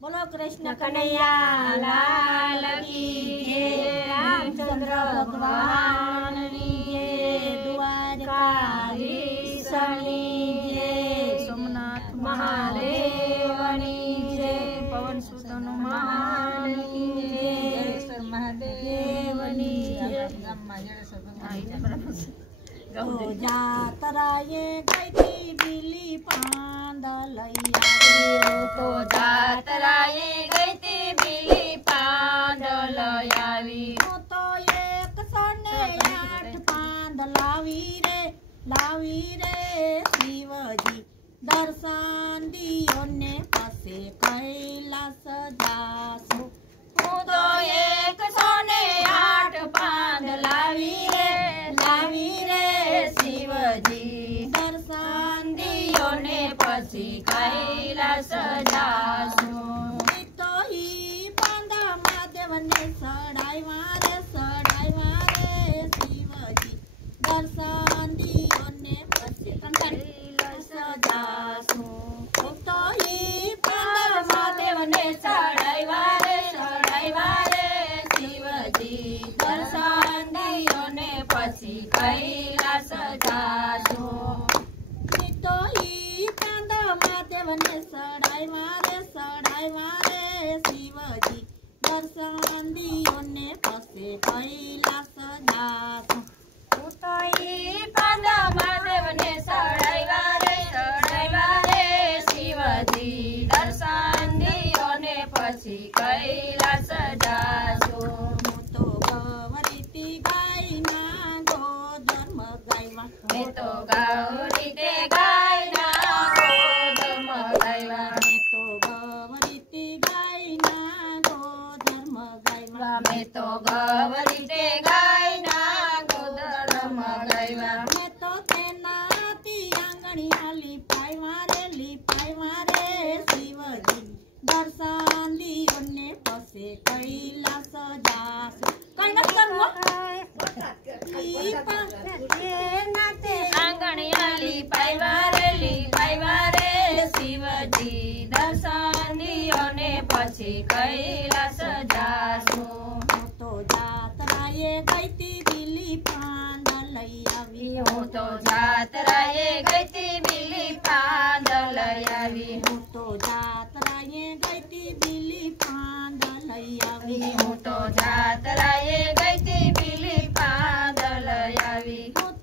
बोलो कृष्ण कन्हैया लाल की जय। रामचंद्र भगवान की जय। द्वारकाधीश की जय। सोमनाथ महादेव की जय। पवन सुत हनुमान की जय। महादेव की जय। तो जातराये गई थी बिली पांदलैया। तो जातराये गई थी बिली पांदलैया। तो एक सोने 8 पांद लावी रे शिवजी। दर्शन दियो ने पसे कैलास जासु। तो एक सोने 8 पांद लावी रे शिवजी। दर्शन दियो ने पसी कैलास जासु। तो ही पांदा महादेव ने सड़ाई मारे शिवजी। दर्शन दियो ने पसी कैलास जासु। तो ही पांदा महादेव ने सड़ाई मारे शिवजी। दर्शन दियो ने पसी कैलास जासु। तो ही पांदा महादेव ने सड़ाई मारे शिवजी। दर्शन दियो ने पसे कैलास जासु। तो ही पांदा महादेव ने सड़ाई मारे शिवजी। दर्शन दियो ने पसी कैलास जासु। तो गौरीती गाय ना गो धर्म गायवा। मैं तो गौरीते गाय ना गो धर्म गायवा। मैं तो गौरीते गाय ना गो धर्म गायवा। मैं तो गौरीते गाय ना गो धर्म गायवा। मैं तो तेनाती आंगणिया लिपाई मारे शिवजी। दर्शन दियो ने पसे कैलास जासु। कैलास करवा आंगणिया लिपाई मारे शिवजी। दर्शन दियो ने पसी कैलास जासु। तो जातराये गई थी बिली पांदलैया। तो जातराये गई थी बिली पांदलैया। तो जातराये गई थी बिली पांदलैया। तो जातराये गई थी बिली पांदलैया।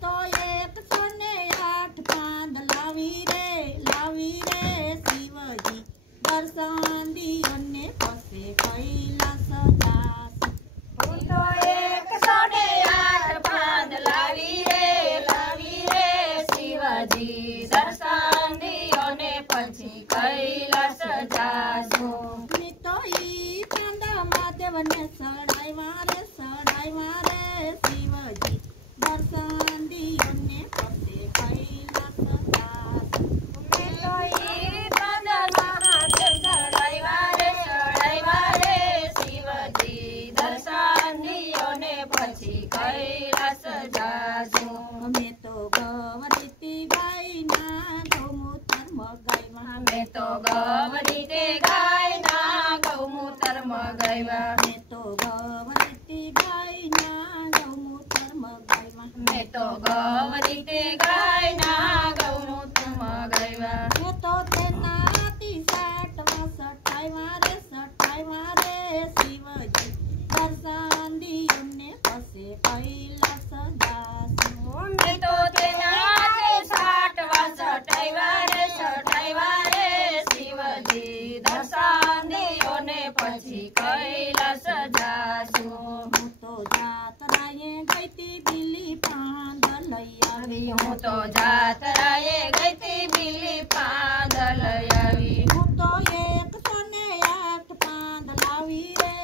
तो एक सोने 8 पांद लावी रे शिवजी। दर्शन दियो ने पसे कैलास जासु। तो एक सोने 8 पांद लावी रे शिवजी। दर्शन दियो ने पसी कैलास जासु। तो ही पांदा महादेव ने सड़ाई मारे शिवजी। दर्शन दियो ने पसे कैलास जासु। तो ही पांदा महादेव सड़ाई मारे शिवजी। दर्शन दियो ने पसी कैलास जासु। मैं तो गौरीती गाय ना गौमूत्र मगाइवा। मैं तो गौरीते गाय ना गौमूत्र मगाइवा। मैं तो गौरीते गाय ना गौमूत्र मगाइवा। मैं तो गौरीते गाय ना गौमूत्र मगाइवा। मैं तो तेनाती साटवा सटाई मारे शिवजी। दर्शन दियो ने पसे कैलास जासु। मैं तो तेनाती साटवा सटाई मारे शिवजी। दर्शन दियो ने पसी कैलास जासु। तो जातराये गई थी बिली पांदलैया। तो जातराये गई थी बिली पांदलैया। तो एक सोने 8 पांद लावी रे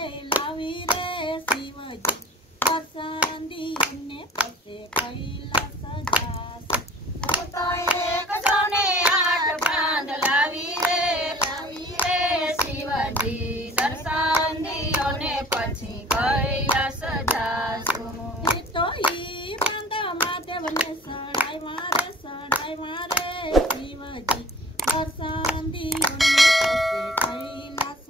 शिवजी। दर्शन दियो ने पसे कैलास जासु। तो एक सोने 8 पांद लावी रे शिवजी। दर्शन दियो ने पसी कैलास जासु। तो ही पांदा महादेव ने सड़ाई मारे शिवजी। दर्शन दियो ने पसे कैलास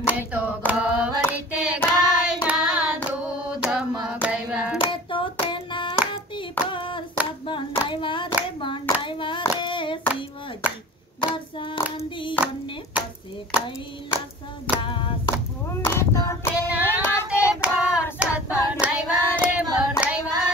મેં તો ગૌરી તે ગાયના દૂધ મગાવ્યા મેં તો તેનાથી પ્રસાદ બનાવ્યા રે શિવજી દર્શન દિયોને પછી કૈલાસ જાશું મેં તો તેના તે પ્રસાદ બનાવ્યા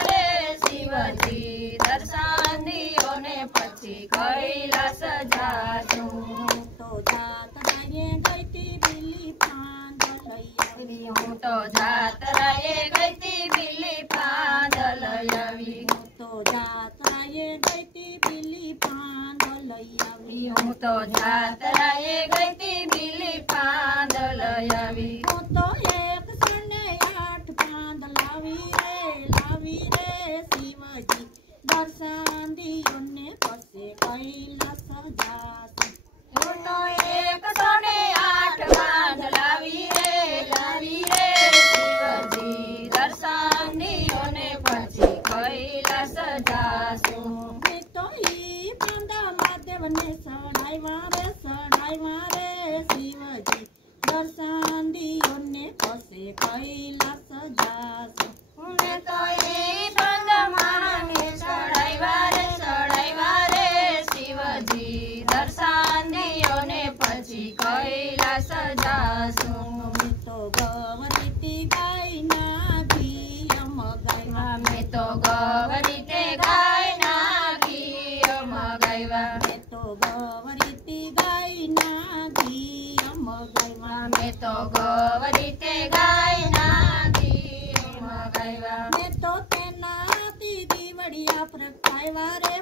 રે શિવજી દર્શન દિયોને પછી કૈલાસ જાશું તો જાતરાએ ગઈતી બિલી પાંદલ આવી હું તો જાતરાએ ગઈતી બિલી પાંદલ આવી તો જાતરાએ ગઈતી બિલી પાંદલ આવી હું તો જાતરાએ ગઈતી બિલી પાંદલ આવી હું તો 108 પાંદલ લાવી રે શિવજી દર્શન દિયોને પછી કૈલાસ જાશું હું તો 108 પાંદલ લાવી રે શિવજી દર્શન દિયોને પછી કૈલાસ જાશું મેં તો ઈ પાંદા મહાદેવને ચડાવ્યા રે શિવજી દર્શન દિયોને પછી કૈલાસ જાશું મેં તો એ પાંદા મહાને ચડાવ્યા રે શિવજી દર્શન દિયોને પછી કૈલાસ જાશું મેં તો ગૌરી ગાયના ઘી મગાવ્યા મેં તો ગૌરી તે ગાયના ઘી મગાવ્યા મેં તો ગૌરી ગાયના ઘી મગાવ્યા મેં તો ગૌરી તે ગાયના ઘી મગાવ્યા મેં તો તેનાથી દીવડિયા પ્રગટાવ્યા રે